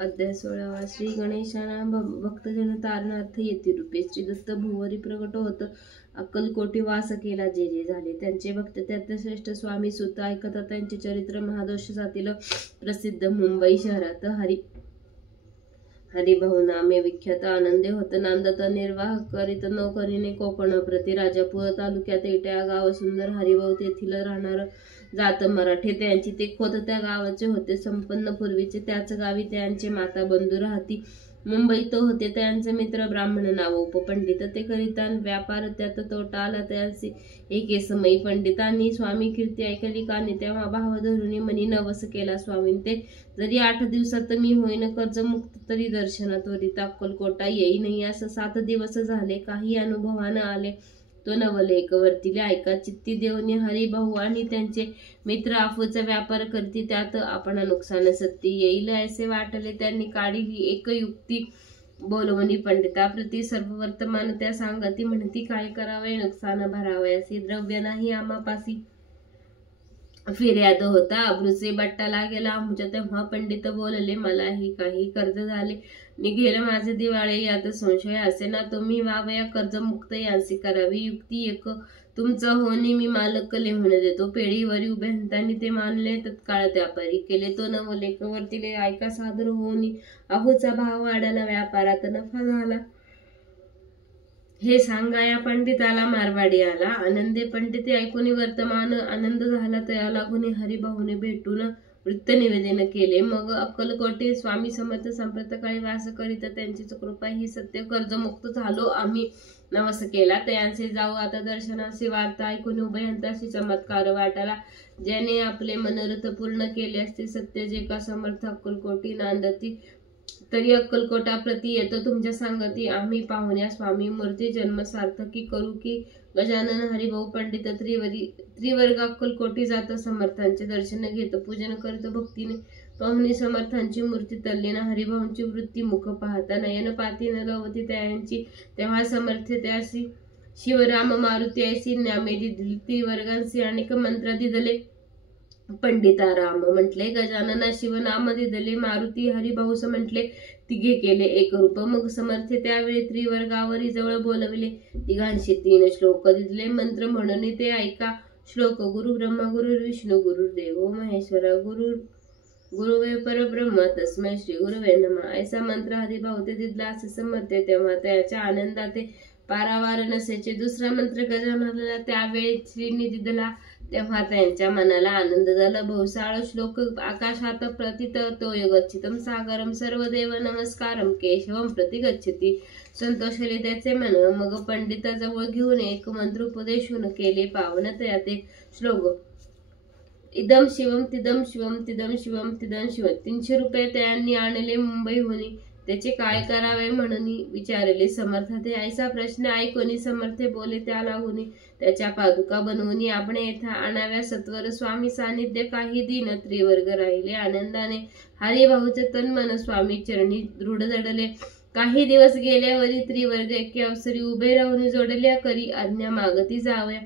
अध्याय 16 श्री गणेशाना भक्तजन तारणार्थ येती रूपे श्री दत्त भुवरी प्रगट होत अक्कलकोटी वास केला जे जे झाले त्यांचे भक्त त्यात श्रेष्ठ स्वामी सुत ऐकता त्यांचे चरित्र महादोष जातील प्रसिद्ध मुंबई शहरात हरिभाऊ नामे विख्यात आनंदे होत नांदत निर्वाह करीत नोकरीने कोकण प्रति राजापूर तालुक्यात एट्या गाव सुंदर हरिभाऊ तेथील राहणार जात मराठे त्यांची ते खोत त्या गावाचे होते संपन्न पूर्वीचे त्याच गावी त्यांचे माता बंधू राहती मुंबईत होते त्यांचे मित्र ब्राह्मण नाव उपपंडित ते करिता व्यापार त्यात तोटा आला त्यांचे एके समयी पंडितांनी स्वामी कीर्ती ऐकली कानी तेव्हा भाव धरुणी मनी नवस केला स्वामी ते जरी 8 दिवसात मी होईन कर्जमुक्त तरी दर्शनात त्वरित अक्कलकोटा येई नाही असं 7 दिवस झाले काही अनुभवानं आले तो नवलेख वर्तिले ऐका चित्ती देऊनी हरिभाऊ आणि त्यांचे मित्र आफूचा व्यापार करती त्यात आपण नुकसान सत्ती येईल असे वाटले त्यांनी काढली एक युक्ती बोलवणी पंडिताप्रती सर्व वर्तमान त्या सांगती म्हणती काय करावे नुकसान भरावे असे द्रव्य नाही आम्हापासी फिर्याद होता अब्रुचे बट्टा गेला आमच्या तेव्हा पंडित बोलले मलाही काही कर्ज झाले निघेल माझे दिवाळे यात संशय असे ना तुम्ही वावया कर्जमुक्त यांसी करावी युक्ती एक तुमचा होणे मी मालक लिहून देतो पेढीवरी उभे हंतांनी ते मानले तत्काळ त्यापारी केले तो नवलेख वर्तिले ऐका सादर होऊनी अहोचा भाव वाढला व्यापारात नफा झाला हे सांगा या पंडिताला मारवाडी आला आनंदे पंडिते ऐकून वर्तमान आनंद झाला त्या लागून हरिभाऊने भेटून वृत्त निवेदन केले मग अक्कलकोटे स्वामी समर्थ संप्रतकाळी वास करीत त्यांची कृपा ही सत्य कर्जमुक्त झालो आम्ही नवस केला त्यांचे जाऊ आता दर्शनाची वार्ता ऐकून उभयंताशी चमत्कार वाटाला ज्याने आपले मनोरथ पूर्ण केले असते सत्य जे का समर्थ अक्कलकोटी नांदती तरी अक्कलकोटा प्रति येतो तुमच्या सांगती आम्ही पाहुण्या स्वामी मूर्ती जन्म सार्थकी करू की गजानन हरिभाऊ पंडित त्रिवर्ग अक्कलकोटी जात समर्थांचे दर्शन घेतो पूजन करतो भक्तीने पाहुणी समर्थांची मूर्ती तल्लीन हरिभाऊंची वृत्ती मुख पाहता नयन पाती न लवती त्यांची तेव्हा समर्थ त्यासी शिवराम मारुती ऐसी नामे दिली त्रिवर्गांशी अनेक मंत्र दिदले पंडिताराम म्हटले गजानना शिवनाम दिदले मारुती हरिभाऊस म्हटले तिघे केले एक रूप मग समर्थ त्यावेळी त्रिवर्गावरी जवळ बोलविले तिघांशी 3 श्लोक दिदले मंत्र म्हणून ते ऐका श्लोक गुरु ब्रह्मा गुरु विष्णू गुरु देव महेश्वर गुरुवे परब्रह्म तस्मै श्री गुरुवे नमः ऐसा मंत्र हरिभाऊ ते दिदला असे समर्थ तेव्हा त्याच्या आनंदाते पारावार नसेचे दुसरा मंत्र गजाननाला त्यावेळी श्रीनी दिदला तेव्हा त्यांच्या मनाला आनंद झाला बहुसाळ श्लोक आकाशात प्रतित तोय गच्छितम सागरम सर्वदेव नमस्कारम केशवम प्रति गच्छति संतोषले त्याचे मन मग पंडिताजवळ घेऊन एक मंत्र उपदेशून केले पावन त्यात एक श्लोक इदम शिवम तिदम शिवम तिदम शिवम तिदम शिवम 300 रुपये त्यांनी आणले मुंबईहून त्याचे काय करावे म्हणून विचारले समर्थ ते ऐसा प्रश्न ऐकून समर्थ बोले त्या लागून त्याच्या पादुका बनवून आपण येथा आणाव्या सत्वर स्वामी सानिध्य काही दिन त्रिवर्ग राहिले आनंदाने हरिभाऊचे तन मन स्वामी चरणी दृढ जडले काही दिवस गेल्यावरी त्रिवर्ग एके अवसरी उभे राहून जोडल्या करी आज्ञा मागती जाव्या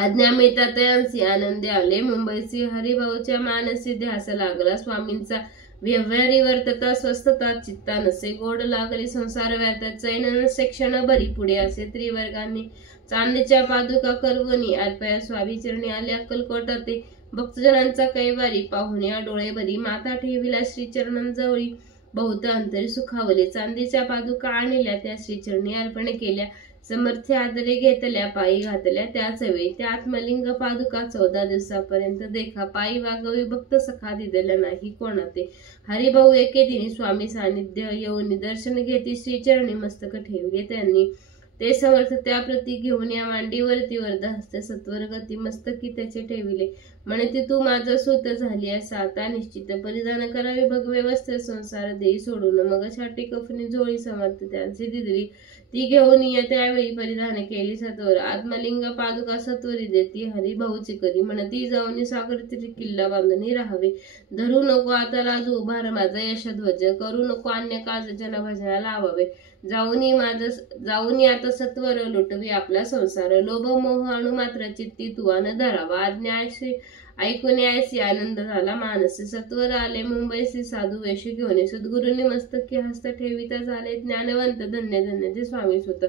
आज्ञा मिळता त्यांची आनंदी आले मुंबईची हरिभाऊच्या मानसी ध्यास लागला स्वामींचा व्यवहारी वर्तता स्वस्थता चित्ता नसे गोड लागली संसार व्यर्थ चैन नसे क्षण भरी पुढे असे त्रिवर्गांनी चांदीच्या पादुका करवणी अल्पया स्वामी चरणी आले अक्कलकोटा ते भक्तजनांचा कैवारी पाहुण्या डोळे भरी माता ठेविला श्रीचरणांजवळी बहुत अंतरी सुखावले चांदीच्या पादुका आणल्या त्या श्रीचरणी अर्पण केल्या समर्थ आदरे घेतल्या पायी घातल्या त्याच वेळी त्या आत्मलिंग पादुका 14 दिवसापर्यंत देखा पायी वागवी भक्त सखा दिलेला नाही कोणाते हरिभाऊ एके दिनी स्वामी सानिध्य येऊन दर्शन घेती श्रीचरणी मस्तक ठेवले त्यांनी ते समर्थ त्याप्रती घेऊन या मांडीवरती वर्धहस्त सत्वरगती मस्तकी त्याचे ठेविले म्हणते तू माझा सूत झाली असा आता निश्चित परिधान करावे भगवे वस्त्र संसार देई सोडून मग छाटी कफनी झोळी समर्थ त्यांची दिदली ती घेऊन त्यावेळी परिधान केली सत्वर आत्मलिंग पादुका सत्वरी देती हरिभाऊची करी म्हणती जाऊन सागर तरी किल्ला बांधून राहावे धरू नको आता लाजू उभार माझा यशध्वज करू नको अन्य काज जनभजना लावावे जाऊनी आता सत्वर लुटवी आपला संसार, लोभ मोह अणु मात्र चित्ती तुवान धरावा, आज्ञाशी ऐकून यायसी आनंद झाला मानसी, सत्वर आले मुंबईसी साधू वेश घेऊन, सद्गुरूंनी मस्तकी हस्त ठेविता झाले ज्ञानवंत, धन्य धन्य ते स्वामी सुत,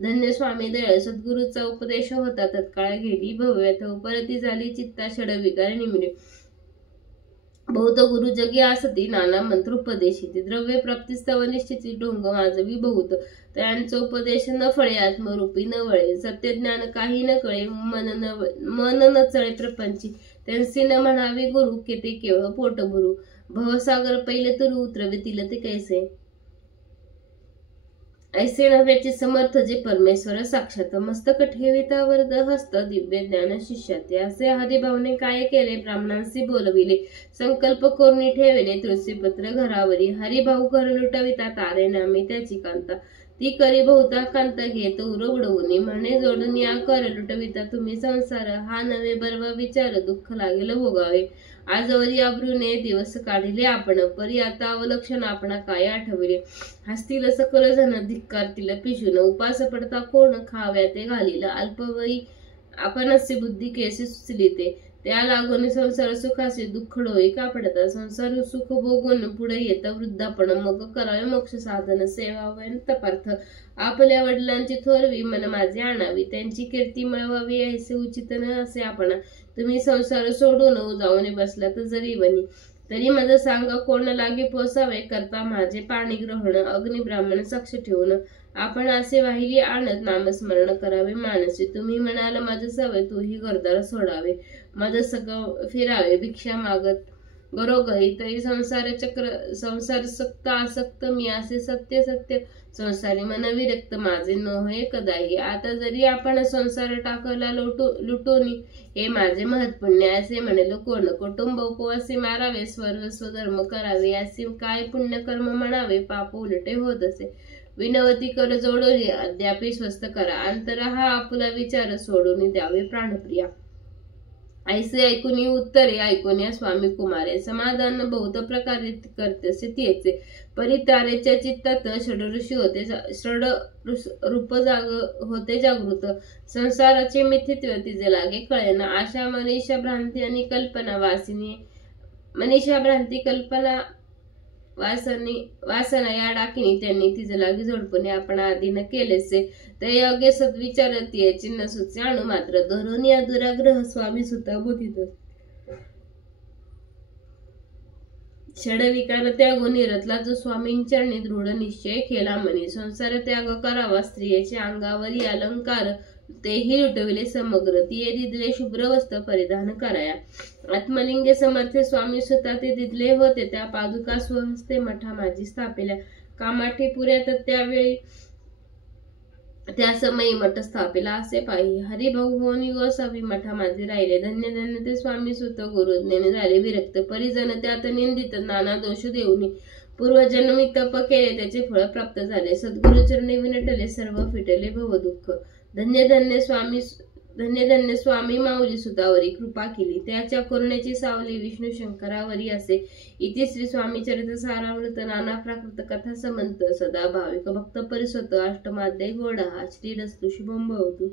धन्य स्वामी दयाळ, सद्गुरूचा उपदेश होता तत्काळ गेली भव्यथ, परती झाली चित्ता षड विकार निमिले, बहुत गुरु जगी आसती नाना मंत्रोपदेशिती, द्रव्य प्राप्तीस्तव निश्चिती ढोंग माझवी बहुत, त्यांचा उपदेश न फळे आत्मरूपी न वळे, सत्य ज्ञान काही न कळे मन न चळे प्रपंची, त्यांसी न म्हणावे गुरु केते केवळ पोट भरू, भवसागर पहिले तुरु उतरवितील ते कैसे, ऐसे नव्याचे समर्थ जे परमेश्वर साक्षात, मस्तक ठेविता वरद हस्त दिव्य ज्ञान शिष्याते, असे हरिभाऊने काय केले ब्राह्मणांशी बोलविले, संकल्प कोरणी ठेविले तुळशीपत्र घरावरी, हरिभाऊ घर लुटविता तारे नामे त्याची कांता, ती करी बहुता कांता घेत उडवून, म्हणे जोडून या कर लुटविता तुम्ही संसार, हा नवे बर्व विचार दुःख लागेल भोगावे, आजवरी अब्रूने दिवस काढिले आपण, परी आता अवलक्षण आपणा काय आठविले, हसतील सकल जन धिक्कारतील पिशून, उपास पडता कोण खाव्या ते घालील, अल्पवयी आपण असे बुद्धी केसे सुचली ते, त्या लागून संसार सुखाचे दुःख डोळे का पडता, संसार सुख भोगून पुढे येता वृद्धापण, मग करावे मोक्ष साधन सेवावयन तपार्थ, आपल्या वडिलांची थोरवी मन माझे आणावी, त्यांची कीर्ती मिळवावी ऐसे उचित न असे आपण, तुम्ही संसार सोडून जाऊन बसला तर जरी बनी, तरी माझं सांगा कोण लागे पोसावे, करता माझे पाणी ग्रहण अग्नि ब्राह्मण साक्ष ठेवून, आपण असे वाहिली आणत नामस्मरण करावे मानसी, तुम्ही म्हणाल माझं सवय तूही घरदार सोडावे, माझं सगळं फिरावे भिक्षा मागत घरोघरी, तरी संसार सक्त आसक्त मी असे सत्य सत्य, संसारी मन विरक्त माझे नोहे कदाही, आता जरी आपण संसार टाकला लुटून, हे माझे महत्पुण्य असे म्हणेल कोण, कुटुंब उपवासी मारावे स्वर्ग स्वधर्म करावे, असे काय पुण्यकर्म म्हणावे, पाप उलटे होत असे, विनवती कर जोडोनी अद्यापि स्वस्त करा, अंतर हा आपुला विचार सोडून द्यावे प्राणप्रिया, ऐसे ऐकून उत्तरे ऐकून या स्वामी कुमारे, समाधान बहुत प्रकारे करतेसे तेचे, परितारेच्या चित्तात षड ऋषी होते, षड रूप होते जागृत, संसाराचे मिथित्व तिचे लागे कळेना, आशा मनीषा भ्रांती आणि कल्पना वासिनी, मनीषा भ्रांती कल्पना वासना या डाकिनी त्यांनी तिचे लागे झोडपणे आपण आधीन केलेसे, ते योग्य सद्विचारती चिन्ह सुचे अणु मात्र, धरून या दुराग्रह स्वामी सुता बोधित, षडविकार त्यागो निरतला जो स्वामींच्या दृढ निश्चय केला म्हणे, संसार त्याग करावा स्त्रियेचे अंगावरी अलंकार तेही लुटविले समग्र, तिये दिदले शुभ्र वस्त्र परिधान कराया, आत्मलिंगे समर्थे स्वामी सुता ते दिदले होते, त्या पादुका स्वहस्ते मठा माझी स्थापिल्या, कामाठी पुऱ्यात त्यावेळी त्या समयी मठ स्थापिला असे पाहि, हरिभाऊ होऊन गोसावी मठा माझे राहिले, धन्य धन्य ते स्वामी सुत गुरुज्ञानी झाले विरक्त, परिजन त्यात निंदित नाना दोष देऊनी, पूर्वजन्मी तप केले त्याचे फळ प्राप्त झाले, सद्गुरुचरणी विनटले सर्व फिटले भव दुःख, धन्य धन्य स्वामी माऊली सुतावरी कृपा केली, त्याच्या करुणेची सावली विष्णू शंकरावरी असे, इति श्री स्वामी चरित्र सारामृत नाना प्राकृत कथा समंत, सदा भाविक भक्त परिसत अष्टमाध्याय गोडा, श्रीरस्तु शुभम भवतु।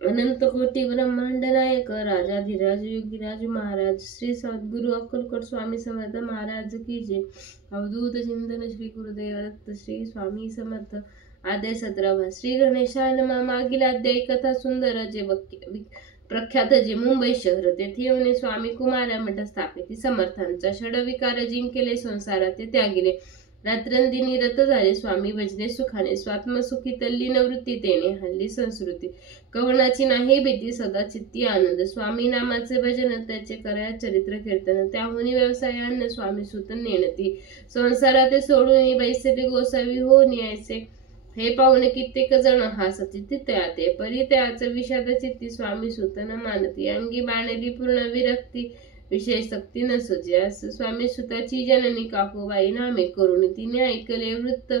अनंत कोटी ब्रह्मांड नायक राजाधिराज योगीराज महाराज श्री सद्गुरु अक्कलकोट स्वामी समर्थ महाराज की जय। अवधूत चिंतन श्री गुरुदेव दत्त श्री स्वामी समर्थ। अध्याय 17 श्री गणेशाय नमः। मागील अध्याय कथा सुंदर जे प्रख्यात जे मुंबई शहर तेथे येऊन स्वामी कुमारा मठ स्थापित समर्थांचा षडविकार जिंकले संसारात ते त्यागिले रात्रंदिनी रत झाले स्वामी भजने सुखाने स्वात्मसुखी तल्लीन वृत्ती तेने हल्ली संस्कृती कवनाची नाही भीती सदा चित्ती आनंद स्वामी नामाचे भजन त्याचे कराया चरित्र कीर्तन त्याहुनी व्यवसायान स्वामी सुतन नेणती संसारात सोडून बैसले गोसावी होऊन यायचे हे पाहुणे कित्येक जण हासती त्याते परी त्याच विषाद चित्ती स्वामी सुतन मानती अंगी बाणली पूर्ण विरक्ती विशेष सक्ती नसुजे स्वामी सुताची जननी काकूबाई नामे करून तिने ऐकले वृत्त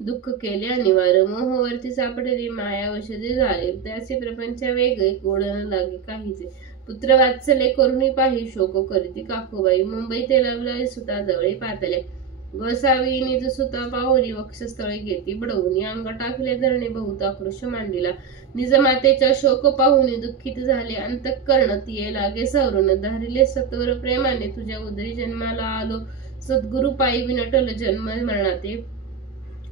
दुःख केले अनिवार्य मोहवरती सापडले माया वशजे झाले त्याचे प्रपंच वेगळे गोड न लागे काहीचे पुत्र वात्सल्य करुणी पाही शोक करीती काकूबाई मुंबई तेलावला सुता जवळे पातल्या गोसावी निज सुता पाहुनी वक्षस्थळे घेती बडवून अंग टाकले धरणे बहुत आक्रोश मांडीला निज मातेचा शोक पाहुनी दुःखित झाले अंतःकरण तिये लागे सवरून धारिले सत्वर प्रेमाने तुझ्या उदरी जन्माला आलो सद्गुरु पायी विनटल जन्म मरणाते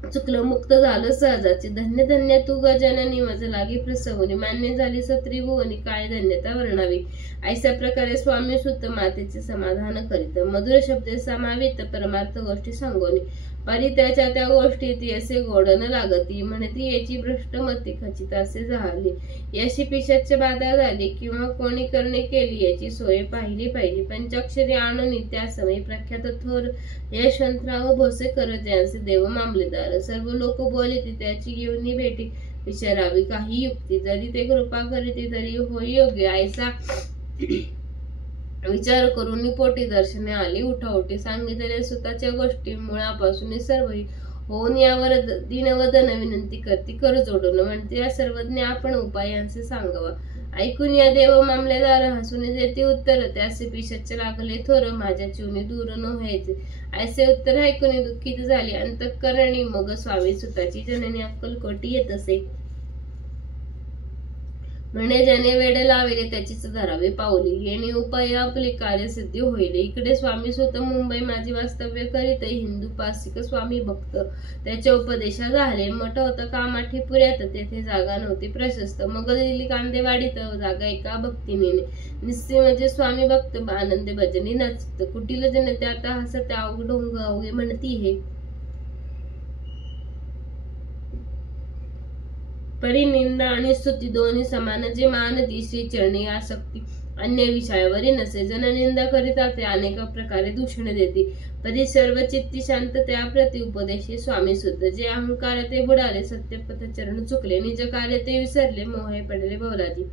चुकलं मुक्त झालं सहजाचे धन्य धन्य तू गजाननी मज लागी प्रसवनी मान्य झाली सत्रिभुवनी काय धन्यता वर्णावी ऐसा प्रकारे स्वामी सुत मातेचे समाधान करीत मधुर शब्दे समावित परमार्थ गोष्टी सांगोनी परी त्याच्या त्या गोष्टी ती असे गोडन लागती म्हणती याची भ्रष्टमती खचित असे झाली याशी पिशाच बाधा झाली किंवा कोणी करणे केली याची सोय पाहिली पाहिजे पंचाक्षरी आणून त्या समय प्रख्यात थोर यशवंतराव भोसेकर ज्यांचे देव मामलेदार सर्व लोक बोलती त्याची घेऊन भेटी विचारावी काही युक्ती जरी ते कृपा करीते तरी होय योग्य ऐसा विचार करून पोटी दर्शने आली उठाउठी सांगितलेल्या सुताच्या गोष्टी मुळापासून सर्व होऊन यावर दीनवदन विनंती करती कर जोडून म्हणते या सर्वज्ञ आपण उपायांचे सांगावा ऐकून या देव मामलेदार हसून देते उत्तर त्याचे पिशाचे लागले थोर माझ्या चिवणी दूर न व्हायचे ऐसे उत्तर ऐकून दुःखित झाले अंतःकरणी मग स्वामी सुताची जननी अक्कलकोटी येत असे म्हणे ज्याने वेडे लावले त्याचीच धरावे पावली येणे उपाय आपली कार्यसिद्धी होईल इकडे स्वामी सुत मुंबई माझी वास्तव्य करीत हिंदू पासिक स्वामी भक्त त्याच्या उपदेशा झाले मठ होता कामाठी पुऱ्यात तेथे जागा नव्हती प्रशस्त मग दिली कांदेवाडीत जागा एका भक्तीने निश्चय म्हणजे स्वामी भक्त आनंदे भजनी नाचत कुटील जनते आता हसत अवघ अवघे म्हणती हे परिनिंदा आणि स्तुती दोन्ही समान जे मानती श्री चरणी आसक्ती अन्य विषयावरी नसे जननिंदा करिता ते अनेक प्रकारे दूषण देते परी सर्व चित्ती शांत त्या प्रति उपदेशी स्वामी सुद्ध जे अहंकार ते बुडाले सत्यपथ चरण चुकले निज कार्य ते विसरले मोहे पडले बहुलाजी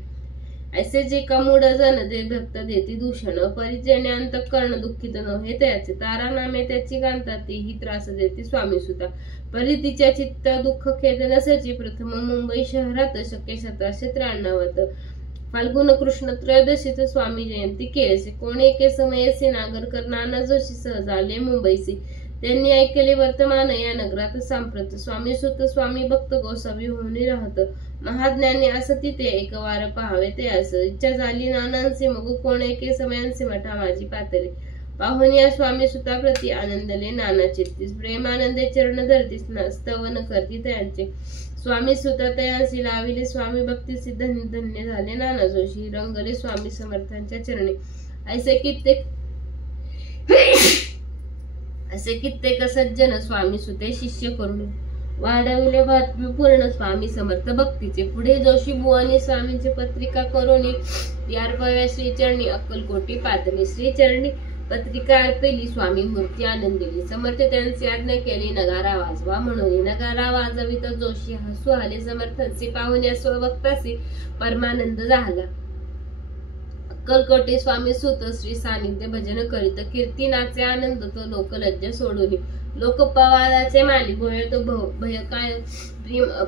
ऐसे जे कमूड जन ते भक्त देती दूषण परिजने अंतःकरण दुःखित नव्हे त्याचे तारा नामे त्याची कांता तीही त्रास देते स्वामी सुता परी तिच्या चित्त दुःख खेद नसायची प्रथम मुंबई शहरात शक्य 1793 फाल्गुन कृष्ण त्रयोदशीत स्वामी जयंती केली कोणी एके समयसी नागरकर नाना जोशी सहज आले मुंबईसी त्यांनी ऐकले वर्तमान या नगरात सांप्रत स्वामी सुत स्वामी भक्त गोसावी होऊन राहत महाज्ञानी असं तिथे एक वार पाहावे ते असं इच्छा झाली नानांचे मग कोण एके समयांचे मठा माझी पातळी पाहून या स्वामी सुताप्रती आनंदले नाना चित्तीस प्रेमानंदे चरण धरतीस स्तवन करती त्यांचे स्वामी सुता तयांसी लाविले स्वामी भक्तीसी धन्य झाले नाना जोशी रंगले स्वामी समर्थांच्या चरणी असे कित्येक सज्जन स्वामी सुते शिष्य करून वाढविले पूर्ण स्वामी समर्थ भक्तीचे पुढे जोशी बुवानी स्वामींची पत्रिका करून यारपव्या श्रीचरणी अक्कलकोटी पातळी श्रीचरणी पत्रिका अर्पेली स्वामी मूर्ती आनंदिली समर्थ त्यांची आज्ञा केली नगारा वाजवा म्हणून नगारा वाजवित जोशी हसू आले समर्थांचे पाहून या स्वभक्तासी परमानंद झाला अक्कलकोटी स्वामी सुत श्री सानिध्य भजन करीत कीर्तिनाचे आनंद तो लोकलज्ज सोडून लोकपवादाचे मालिक होय तो भय काय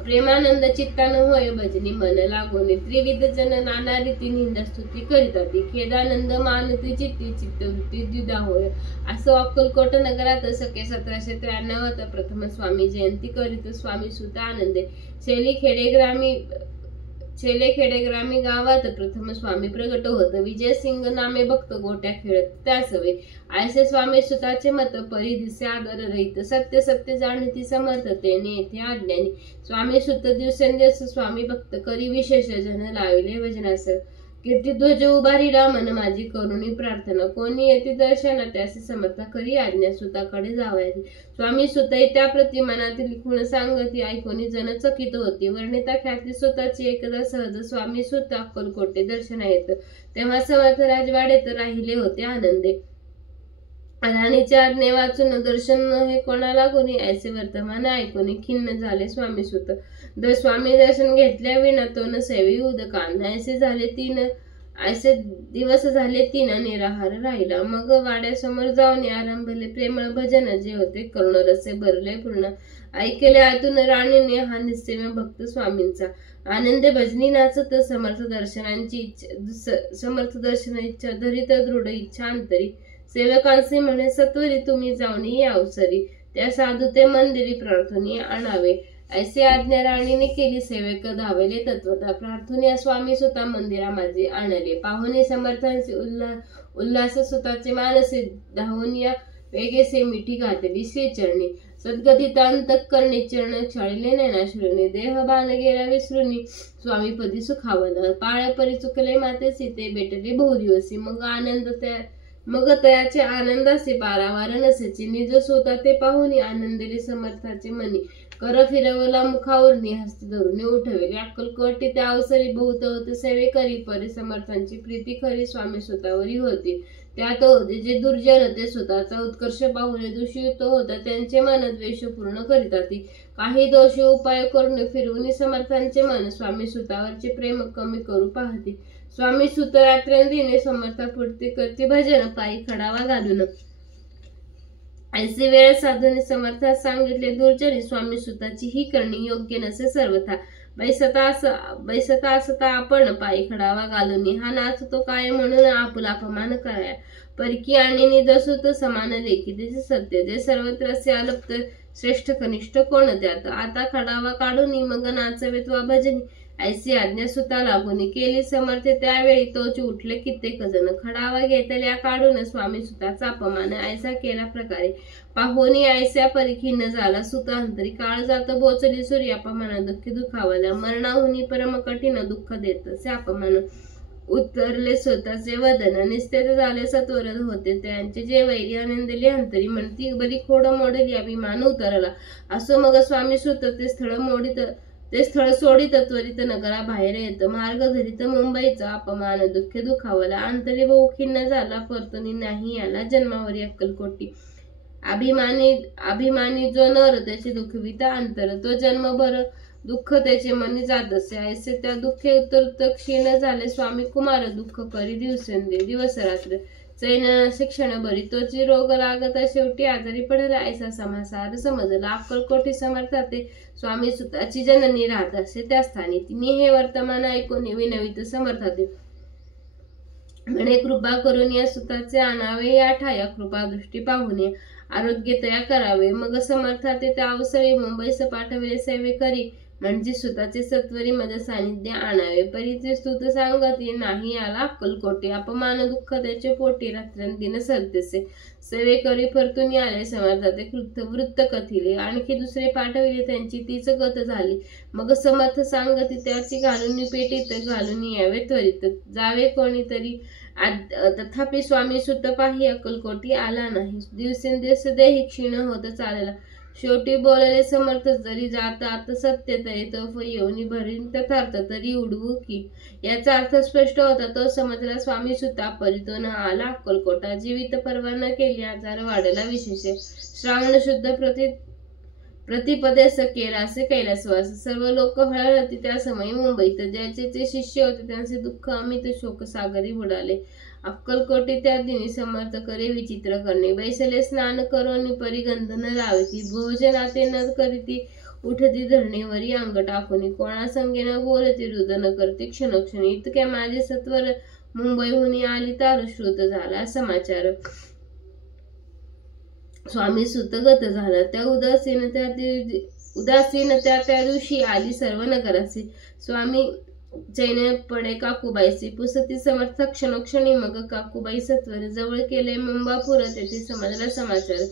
प्रेमानंद चित्तान होय भजनी मन लागून त्रिविध जन नाना रीती निंदा स्तुती करीतात खेदानंद मानती चित्ती चित्तवृत्ती द्विधा होय असं अक्कलकोट नगरात सके 1793 प्रथम स्वामी जयंती करीत स्वामी सुत आनंदे छेले खेडेग्रामी गावात प्रथम स्वामी प्रगट होत विजयसिंग नामे भक्त गोट्या खेळत त्या सवे आयसे स्वामी सुताचे मत परिदिसे आदर रहित सत्य सत्य जाणती समर्थतेने येथे आज्ञानी स्वामी सुत दिवसेंदिवस स्वामी भक्त करी विशेष जन लाविले भजनास कीर्ती ध्वज उभारीला मन माझी करुणी प्रार्थना कोणी येते दर्शना त्याचे समर्थ करी आज्ञा सुताकडे जावायची स्वामी सुत त्या प्रति मनातील खुण सांगती ऐकून जन चकित होती वर्णिता ख्याती स्वतःची एकदा सहज स्वामी सुत अक्कलकोटे दर्शना येत तेव्हा समर्थ राजवाडेत राहिले होते आनंदे राणीच्या आज्ञे वाचून दर्शन हे कोणाला कोणी ऐसे वर्तमान ऐकून खिन्न झाले स्वामी सुत स्वामी दर्शन घेतल्या विना तो न सेवी उदकान ऐसे झाले 3 असे दिवस झाले 3 निराहार राहिला. मग वाड्यासमोर जाऊन आरंभले प्रेमळ भजन जे होते करुण रसे भरले पूर्ण. ऐकले आतून राणीने हा निस्सेम भक्त स्वामींचा. आनंदे भजनी नाचत समर्थ दर्शन इच्छा धरित दृढ इच्छा अंतरी. सेवकांचे म्हणे सत्वरी तुम्ही जाऊन अवसरी. त्या साधू ते मंदिरी प्रार्थनी आणावे. ऐसे आज्ञा राणीने केली. सेवक धावले तत्वता प्रार्थना. स्वामी स्वतः मंदिरा माझे आणले. पाहुणे समर्थांचे उल्हास स्वतःचे मानसे धावून या वेगेसे मिठी घातली श्री चरणी. सद्गतीतांतकरणी चरण छाळले नैनाश्रुनी. देह बाण गेला विसरुनी स्वामी पदी सुखावला. पाळ परी चुकले माते सीते भेटले बहुदिवसी. मग तयाचे आनंदाचे पारावार नसेची. निज स्वतः ते पाहुनी आनंदले समर्थाचे मनी. कर फिरवला मुखावरनी हस्ती धरून उठवले. अक्कलकोटी त्या अवसरी बहुत होते सेवे करी. परी समर्थांची प्रीती खरी स्वामी स्वतःवरी होती. त्यात होते जे दुर्जन ते स्वतःचा उत्कर्ष पाहुणे दूषित होता. त्यांचे मन द्वेष पूर्ण करीतात. काही दोषी उपाय करून फिरवून समर्थांचे मन स्वामी स्वतःवरचे प्रेम कमी करू पाहते. स्वामी सुत रात्रंदिने समर्थापुरते करते भजन पायी खडावा घालून. ऐसे वेळ साधून समर्थात सांगितले दुर्जनी. स्वामी सुताची ही करणी योग्य नसे सर्वथा. बैसता असता आपण पायी खडावा घालून. हा नाच तो काय म्हणून आपुला अपमान कराया. परकी आणि निदसूत समान लेखी त्याचे सत्य. जे सर्वत्र असे अलप्त श्रेष्ठ कनिष्ठ कोण त्यात. आता खडावा काढून मग नाचवेत वा भजनी. ऐसी आज्ञा सुता लागून केली समर्थ. त्यावेळी तोच उठले कित्येक जण. खडावा घेतल्या काढून स्वामी सुताचा अपमान ऐसा केला प्रकारे. पाहोनी ऐस्या परिखीन झाला सुत अंतरी. काळ जात बोचली सूर्य अपमान दुःखी दुखावल्या. मरणाहुनी परम कठीण दुःख देत से अपमान. उतरले स्वतःचे वदन निस्तेज झाले सत्वर होते. त्यांचे जे वैरी आनंदले अंतरी. म्हणती बरी खोड मोडली अभिमान उतरला. असो मग स्वामी सुत ते स्थळ सोडित त्वरित नगरा बाहेर येत. मार्ग धरित मुंबईचा अपमान दुःख दुखावला. अंतरी बहु खिन्न झाला परतनी नाही आला जन्मावरी अक्कलकोटी. अभिमानी जो नर त्याचे दुखविता अंतर. तो जन्मभर दुःख त्याचे मनी जात असे. ऐसे त्या दुःखे उत्तर क्षीण झाले स्वामी कुमार. दुःख करी दिवस रात्र चैन शिक्षण बरी. तोची रोग लागत शेवटी आजारी पडला. ऐसा समासार समजला. अक्कलकोटी समर्थाते स्वामी सुताची जननी राहत असे त्या स्थानी. तिने हे वर्तमान ऐकून विनवित समर्थाते म्हणे कृपा करून या सुताचे आणावे. या ठाया कृपा दृष्टी पाहुणे आरोग्य तया करावे. मग समर्थाते त्या अवसरी मुंबईस पाठवले सेवे करी. म्हणजे सुताचे सत्वरी मज सानिध्य आणावे. परीचे स्तुत सांगती नाही आला अक्कलकोटी. अपमान दुःख त्याचे पोटी रात्रंदिन सरतेसे. सेवे करी परतून आले समर्थाते वृत्त कथिले. आणखी दुसरे पाठविले त्यांची तीच गत झाली. मग समर्थ सांगती त्याची घालून पेटीत घालून यावे त्वरित. जावे कोणीतरी तथापि स्वामी सुत पाही अक्कलकोटी आला नाही. दिवसेंदिवस देही क्षीण होत चालला. शेवटी बोलले समर्थ जरी जात आता सत्य तरी तोफ येऊनी भरीन तथार्थ तरी उडवू की. याचा अर्थ स्पष्ट होता. तो समजला स्वामी सुता परितो न आला अक्कलकोटा. जीवित परवा न केली आजार वाढला विशेष. श्रावण शुद्ध प्रतिपदेस केला असे कैलासवास. सर्व लोक हळहळती त्या समयी मुंबईत. ज्याचे ते शिष्य होते त्यांचे दुःख अमित शोक सागरी बुडाले. अक्कलकोटी त्या दिनी समर्थ करे विचित्र करणे. बैसले स्नान करून परिगंध न लावती. भोजनाते न करीती उठती धरणीवरी अंग टाकून. कोणा संगे न बोलती रुद न करते क्षणोक्षणी. इतक्या माझे सत्वर मुंबईहून आली तार श्रुत झाला समाचार. स्वामी सुतगत झाला. त्या उदासीन त्या दिवशी आली सर्व नगरासी. स्वामी चैन पडे काकूबाईची पुसती समर्थ क्षणोक्षणी. मग काकूबाई सत्वर जवळ केले मुंबापूर. तेथे समजला समाचार.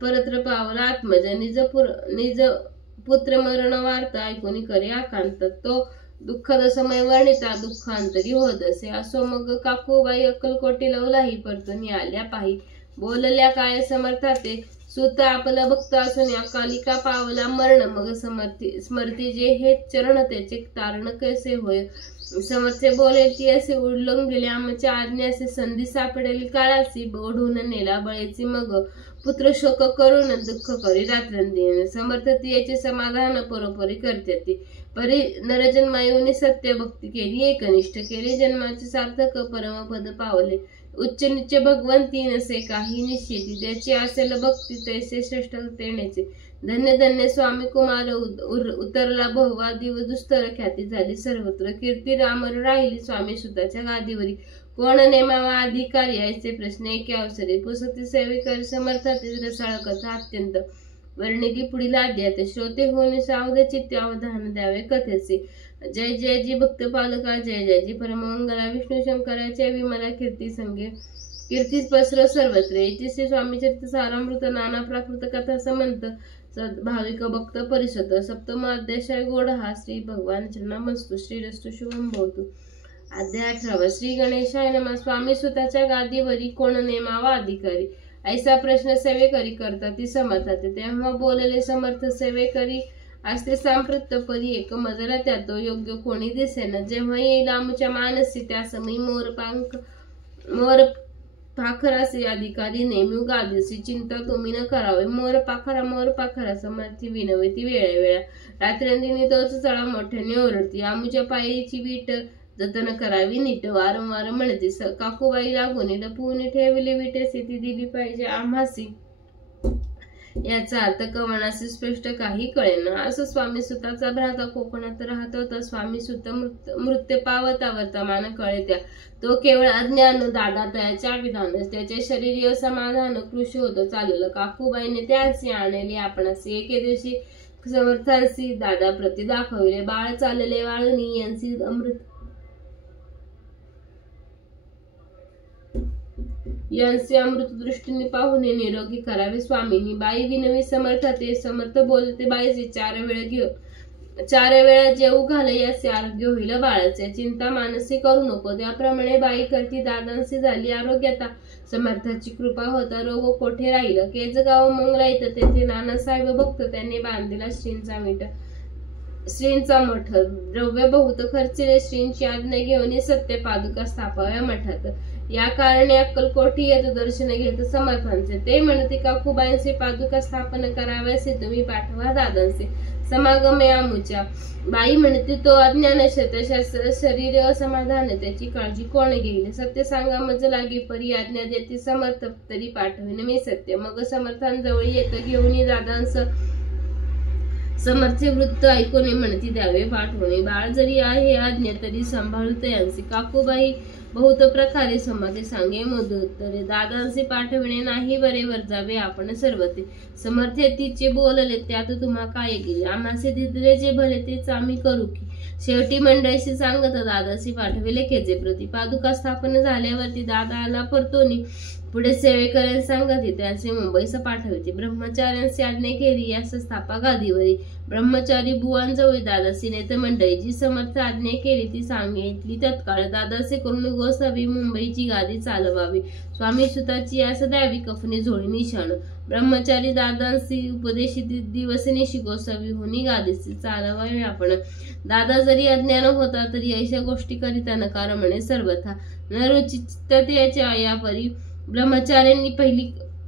परत्र पावला आत्मज. निज पुत्र मरण वार्ता ऐकून करे आकांत. तो दुःखद समय वर्णिता दुःखांतरी होत असे. असो मग काकूबाई अक्कलकोटी लवलाही परतून आल्या पाही. बोलल्या काय समर्थाते सुत आपला भक्त असून अकालिका पावला मरण. मग स्मरती जे हे चरण त्याचे तारण कैसे होय. समर्थे बोले ती असे उडलून गेले. आमच्या आज्ञासे संधी सापडेल काळाची. ओढून नेला बळेची मग पुत्र शोक करून दुःख करी रात्रंदिन. समर्थ ती याचे समाधान परोपरी करते. परी नरजन्मायोनी सत्य भक्ती केली, एकनिष्ठ केले, जन्माचे सार्थक परमपद पावले. उच्च निच्च भगवंती नसे काही निश्चिती, त्याची असेल भक्ती तैसे श्रेष्ठ तेण्याचे. धन्य धन्य स्वामी कुमार उतरला बहुवादी व दुस्तर ख्याती झाली सर्वत्र. कीर्ती रामर राहिली स्वामी सुताच्या गादीवरी. कोण नेमावा अधिकारी याचे प्रश्न एके अवसरे. पुसती सेवेकर समर्थातील रसाळ कथा अत्यंत वर्णिकी पुढील अध्यात. श्रोते होऊन सावध चित्ते अवधान द्यावे कथेचे. जय जय जी भक्त पालका, जय जय जी परमंगला, विष्णू शंकराच्या विमला कीर्ती संगे. कीर्तीस पसर सर्वत्र. श्री स्वामी चरित सारामृत नाना प्राकृत कथा समंत भाविक भक्त परिषद. सप्तम अध्याय गोड हा. श्री भगवान चरणामस्तु. श्री रस्तु शुभम भवतु. अध्याय 18. श्री गणेशाय नमः. स्वामी सुताच्या गादीवरी कोण नेमावा अधिकारी, ऐसा प्रश्न सेवेकरी करता ती समर्थात. तेव्हा बोलले समर्थ सेवेकरी, असते सांप्रत परी एक मजला त्यात योग्य कोणी दिसेना. जेव्हा येईल आमच्या मानसी त्या समयी मोर पाखरासी अधिकारी नेमू गादीसी. चिंता तुम्ही न करावे. मोर पाखरा समर्थी विनवती वेळा. रात्रंदिनी तोच चळा मोठ्याने ओरडती. आमच्या पायीची वीट जतन करावी नीट. वारंवार म्हणते काकूबाई लागून लपवून ठेवली विटेसी, ती दिली पाहिजे आम्हासी. याचा अर्थ कवनाशी स्पष्ट काही कळेना. असं स्वामी सुताचा भ्राता कोकणात राहत होता. स्वामी सुत मृत्यू पावता वर्तमान कळे त्या. तो केवळ अज्ञान दादा त्याच्या विधानच. त्याचे शरीर समाधान कृषी होत चाललं. काकूबाईने त्याची आणले आपणासी. एके दिवशी समर्थांशी दादा प्रति दाखविले. बाळ चालले वाळणी यांची अमृत दृष्टीने पाहुणे निरोगी करावे स्वामींनी. बाई विनवी समर्थ. ते समर्थ बोलते बाईचे चार वेळा जेऊ घाल, याचे आरोग्य होईल बाळाचे. चिंता मानसी करू नको. त्याप्रमाणे बाई करती. दादांशी झाली आरोग्यता. समर्थाची कृपा होता रोग कोठे राहिलं. केजगाव मंगला येतं तेथे नानासाहेब भक्त त्यांनी बांधलेला श्रींचा मठ. द्रव्य बहुत खर्चिले. श्रींची आज्ञा घेऊन सत्य पादुका स्थापाव्या मठात. या कारणे अक्कलकोटी येत दर्शन घेत समर्थांचे. ते म्हणते काकूबाईंचे पादुका स्थापन कराव्यासे तुम्ही पाठवा दादांचे. समागमे आमुच्या. बाई म्हणते तो अज्ञान शतशास्त्र शरीर असमाधान, त्याची काळजी कोण घेईल. सत्य सांगा मज लागी परी आज्ञा देते समर्थ, तरी पाठविन मी सत्य. मग समर्थांजवळ येत घेऊन दादांस समर्थचे वृत्त ऐकून म्हणती द्यावे पाठवणे. बाळ जरी आहे आज्ञा तरी सांभाळूत यांचे. काकूबाई बहुत प्रकारे समाधी सांगे मोदोत्तरे. दादांचे पाठविणे नाही बरे वर जावे आपण सर्वते. समर्थ तिचे बोलले त्यात तुम्हा काय गेले. आम्हासे दिले जे भले तेच आम्ही करू की. शेवटी मंडळीशी सांगत दादाशी पाठविले खेचे प्रति. पादुका स्थापन झाल्यावरती दादा आला परतोनी. पुढे सेवेकऱ्यांना सांगते त्यांचे मुंबईस पाठवते. ब्रह्मचार्यांची आज्ञा केली यास स्थापा गादीवरी. ब्रह्मचारी बुवांजवळ दादासी नेत मंडळी. जी समर्थ आज्ञा केली ती सांगितली तत्काळ. दादासे करून गोसावी मुंबईची गादी चालवावी. स्वामी सुताची यास द्यावी कफनी झोळी निशाण. ब्रह्मचारी दादांशी उपदेशित दिवसनिशी गोसावी होनी गादीची चालवावी आपण. दादा जरी अज्ञान होता तरी ऐशा गोष्टी करिता नकार म्हणे सर्वथा. नरुचिततेच्या या परी ब्रह्मचार्यांनी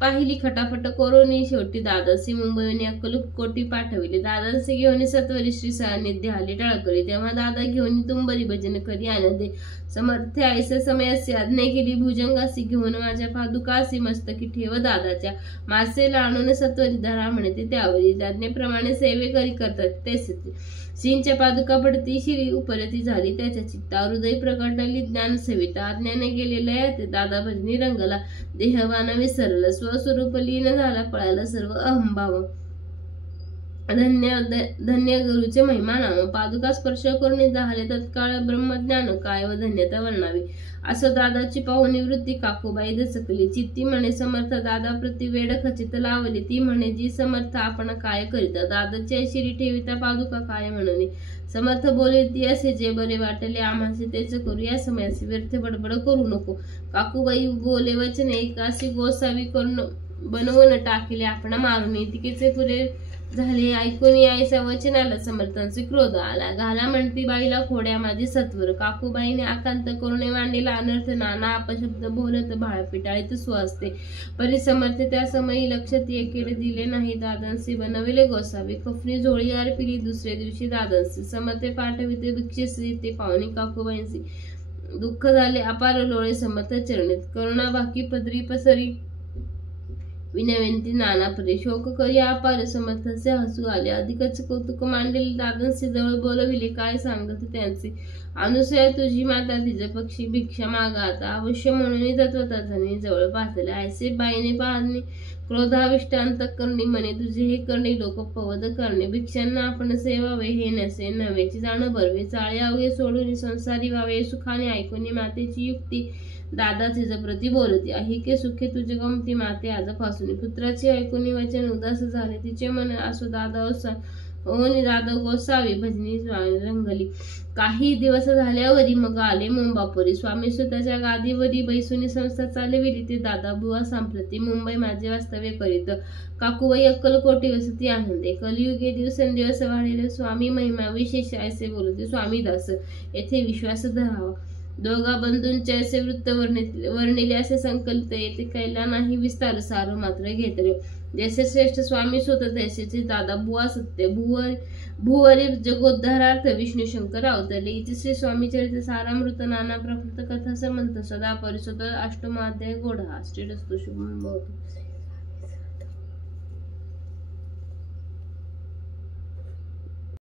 पाहिली खटापट करून शेवटी दादासी मुंबईने अक्कलकोटी पाठविले. दादांचे घेऊन सत्वरी श्री सान्निध्य आले टाळकरी. तेव्हा दादा घेऊन तुंबरी भजन करी आनंदे. समर्थ ऐसे समयासी आज्ञा केली. भुजंगासी घेऊन माझ्या पादुकासी मस्तकी ठेव दादाच्या. मासे लाणून सत्वरी धरा म्हणते त्यावरी. आज्ञेप्रमाणे सेवेकरी करतात तेच. श्रींच्या पादुका पडती शिरी उपरती झाली त्याच्या चित्ता. हृदय प्रकटली ज्ञान सेविता. आज्ञाने गेलेल्या ते दादा भजनी रंगला. देहवान विसरलं. स्वस्वरूप लीन झाला. पळाला सर्व अहंभाव. धन्य गुरुचे महिमा नाम. पादुका स्पर्श करून झाले तत्काळ ब्रह्मज्ञान. काय व धन्यता वर्णावी. असं दादाची पाहून निवृत्ती काकूबाई दचकली. चित्ती म्हणे समर्थ दादा प्रति वेड खचित लावली. ती म्हणे जी समर्थ आपण काय करीता. दादाच्या शिरी ठेविता पादुका काय म्हणून. समर्थ बोले ती असे जे बरे वाटले आम्हासे तेच करू. या समयासी व्यर्थ बडबड करू नको. काकूबाई बोले वचने एकाशी गोसावी करून बनवून टाकले आपण मारून. तिकेचे झाले ऐकून यायच्या वचनाला समर्थांचे क्रोध आला. घाला म्हणती बाईला खोड्या माझे सत्वर. काकूबाईने आकांत करुणे मांडलेला अनर्थ नाना अपशब्द बोलत भाळ पिटाळीत सुवासते. परी समर्थ त्या समयी लक्ष एकेडे दिले नाही. दादांचे बनविले गोसावे. कफनी झोळी अर्पिली दुसऱ्या दिवशी दादांचे. समर्थे पाठविते भिक्षेश्री ते पाहुणे काकूबाईंचे. दुःख झाले अपार लोळे समर्थ चरणीत. करुणा बाकी पदरी पसरी विनवंती नाना परी. शोक करी अपार समर्थांचे हसू आले. अधिकच कौतुक मांडलेले दादांचे जवळ बोलविले. काय सांगत त्यांचे. अनुसया तुझी माता तिचे पक्षी भिक्षा मागा आता. अवश्य म्हणून तत्वतानी जवळ पाहतले. ऐसे बाईने पाहणे क्रोधाविष्ट अंतःकरणी म्हणे तुझे हे करणे लोक पवद करणे. भिक्षांना आपण सेवावे हे नसे नव्हेची जाण बरवे. चाळे अवघे सोडून संसारी व्हावे. सुखाने ऐकून मातेची युक्ती दादा तिचे प्रति बोलते. अहिके सुखे तुझे गमती माते आजपासून. पुत्राचे ऐकून वचन उदास झाले तिचे मन. असो दादा दादा गोसावी भजनी रंगली. काही दिवस झाल्यावरी मग आले मुंबापुरी. स्वामी सुताच्या गादीवरी बैसुनी संस्था चालविली. ते दादा बुवा सांप्रती मुंबई माझे वास्तव्य करीत. काकूबाई अक्कलकोटी वसती आनंदे. कलियुगे दिवसेंदिवस वाढलेले स्वामी महिमा विशेष ऐसे बोलते स्वामीदास. येथे विश्वास धरावा. दोघा बंधूंचे असे वृत्त वर्णिले असे संकल्प येथे कैला नाही विस्तार सार मात्र घेतले. जैसे श्रेष्ठ स्वामी सुत तैसेचे दादा बुवा सत्य. भुवरी जगोद्धारार्थ विष्णू शंकर अवतरले. इथे श्री स्वामी चरित्र सारामृत नाना प्रकृत कथा समंत सदा परिसुत अष्टमाध्याय गोढा. श्रीरस्तु शुभम भवतु.